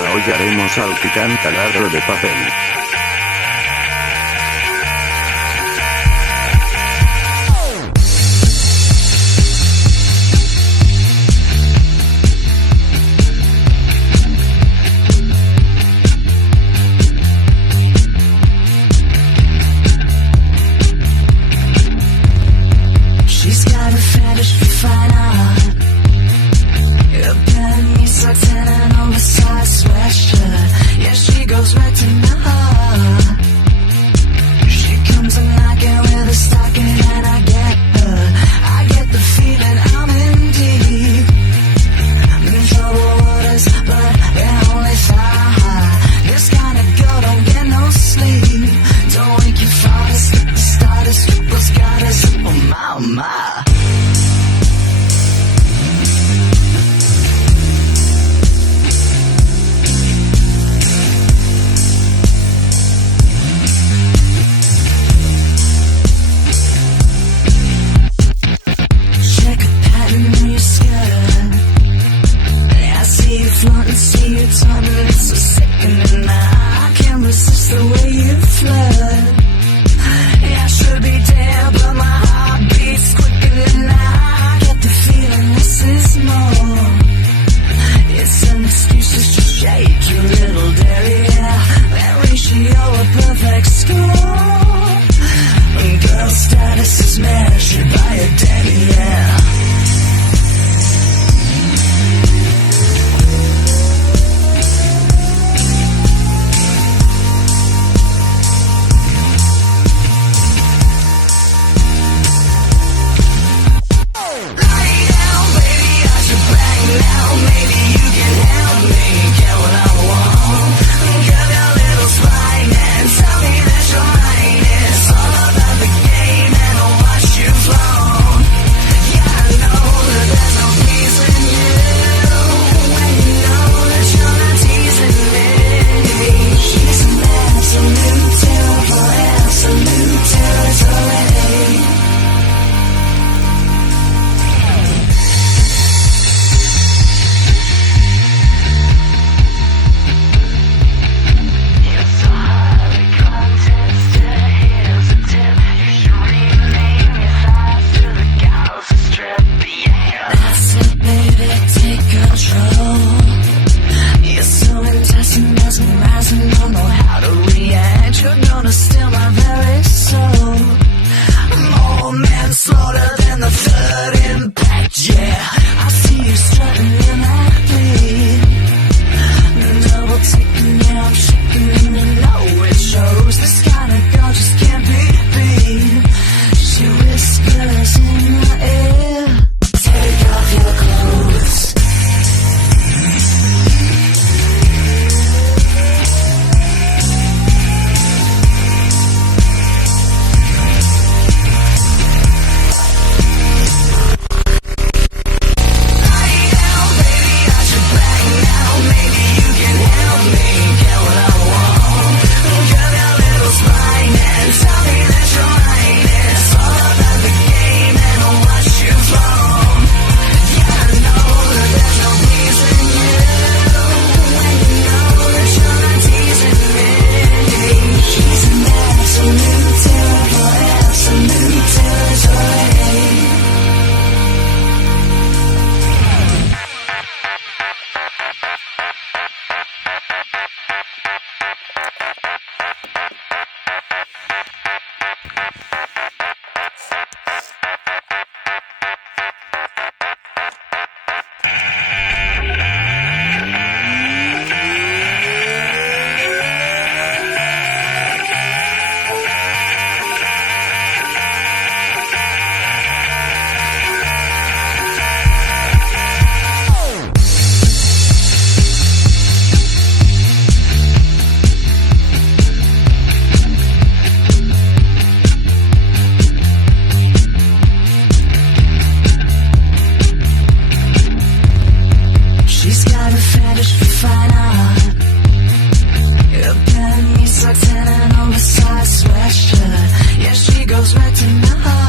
Ahora hollaremos al titán taladro de papel. She's got a fetish for fine art. A Penny's like an oversized sweatshirt. Yeah, she goes right to my heart. She comes a knocking with a stocking and I get her. I get the feeling I'm in deep. In trouble waters, but they're only thigh high. This kind of girl don't get no sleep. Don't wake your father, skip the starter, skip what's got us. Oh my, oh my. Flaunting, see you turning, it's so sickening now. I can't resist the way you flirt. Yeah, I should be dead, but my heart beats quicker now. I get the feeling this is more. It's an excuse, it's just shake your little dairy, yeah. That ratio a perfect score. Girl status is measured by a daddy, yeah. Right to my heart.